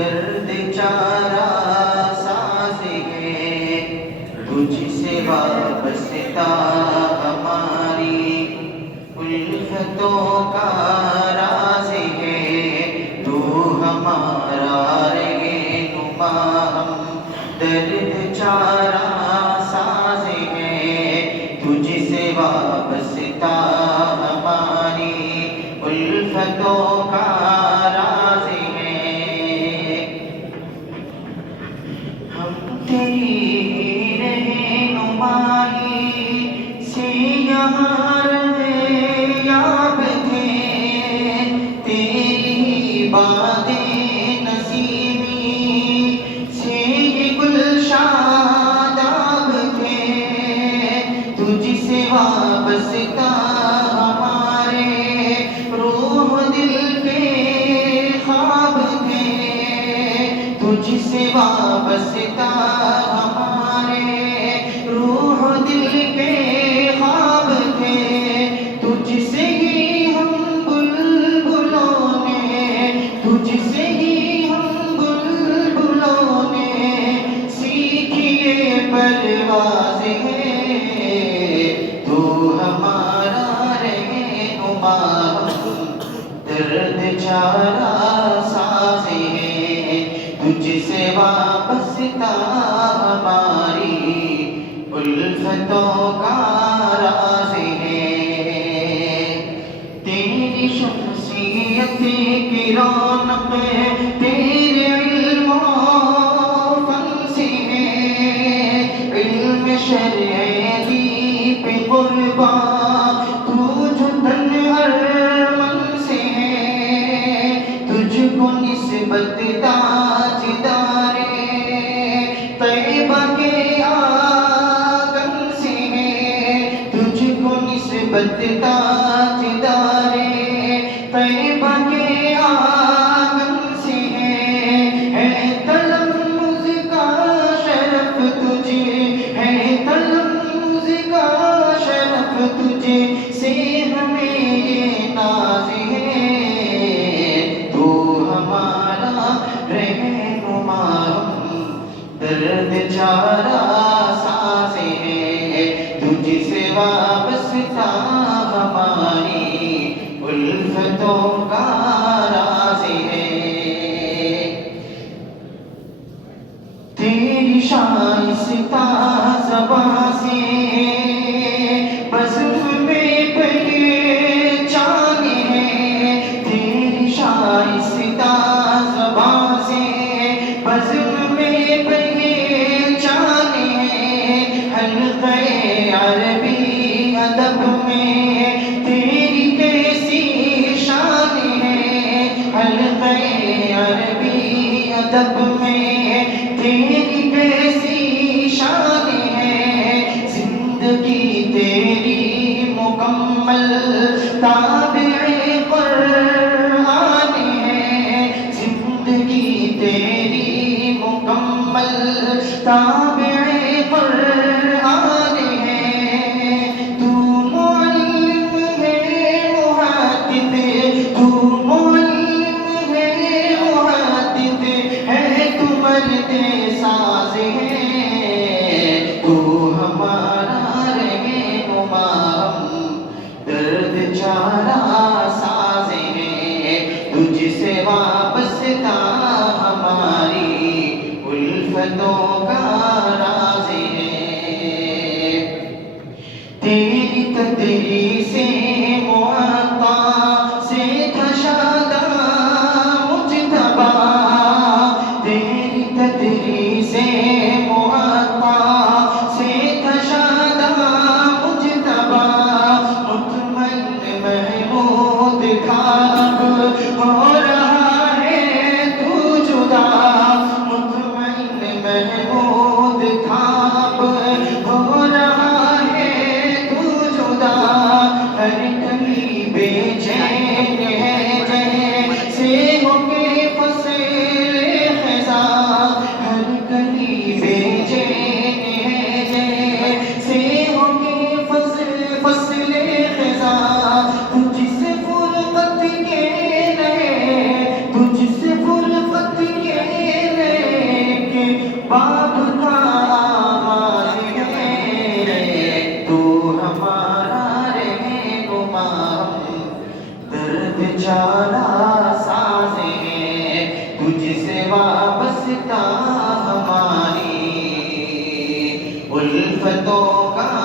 درد چارہ ساز ہے، تجھ سے وابستہ ہماری الفتوں کا راز ہے، تو ہمارا رہنما ہم درد چارہ ساز ہے، تجھ سے وابستہ ہماری الفتوں کا راز ہے۔ ہم تیری رہنمائی سے یہاں رہے یاب تھے، تیری باد نصیبی سے یہ گلشاد آب تھے، تجھ سے وابستہ ہمارے روح دل کے خواب تھے، تجھ سے وابستہ ہمارے روح دل کے خواب تھے، تجھ سے ہی ہم بلبلوں نے، تجھ سے ہی ہم بلبلوں نے سیکھی پرواز ہے، تو ہمارا رہنما درد چارہ ساز ہے، تجھ سے وابستہ ہماری الفتوں کا راز ہے۔ تیری شخصیت کی رونق تیرے علم و فن سے ہے، علم شرع دیپ قربان تو جو تن ہر من سے ہے، تجھ کو نسبت تاجدار طیبہ کے آنگن سے ہے، تجھ کو نسبت تاجدار طیبہ کے آنگن سے ہے تلمذ کا شرف تجھے، ہے تلمذ کا شرف تجھے سے ہمیں یہ ناز ہے، تو ہمارا رہنما درد چارہ ساز ہے، تجھ سے وابستہ ہماری الفتوں کا راز ہے۔ تیری شائستہ زبان سے بزم میں پہچان ہے، تیری شائستہ زبان سے بزم میں پہچان ہے، حلقہ عربی ادب میں تیری کیسی شان ہے، حلقہ عربی ادب میں تیری کیسی شان ہے، زندگی تیری مکمل تابع قرآن ہے، زندگی تیری مکمل تابع قرآن ہے، تو معلم ہے محدث، تو معلم ہے محدث ہے، تو مرد ساز ہے، تو ہمارا رہنما درد چارہ ساز ہے، تجھ سے وابستہ ہماری الفتوں کا راز ہے۔ تیری تدریس معطا سے تھا شادہ مجتبیٰ، تیری تدریس معطا سے تھا شادہ مجتبیٰ، مطمئن محمود تھا اب ہو رہا ہے تو جدا، مطمئن محمود باپ کا آواز ہے، تو ہمارا رہنما، درد چارہ ساز ہے، تجھ سے وابستہ ہماری الفتوں کا